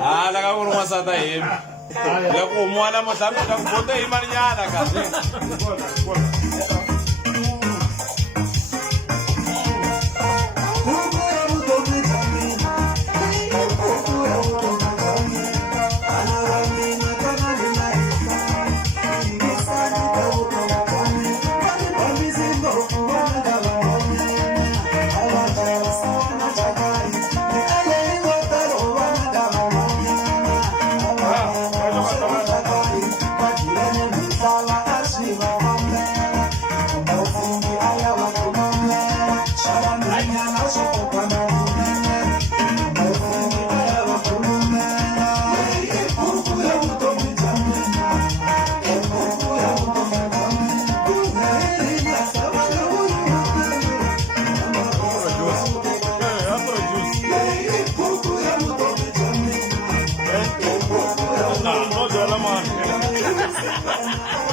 Ah, la ka uruma sa tayo. Le ko mo ala mo sabi lang bote imaniana kasi. No, yo la mano.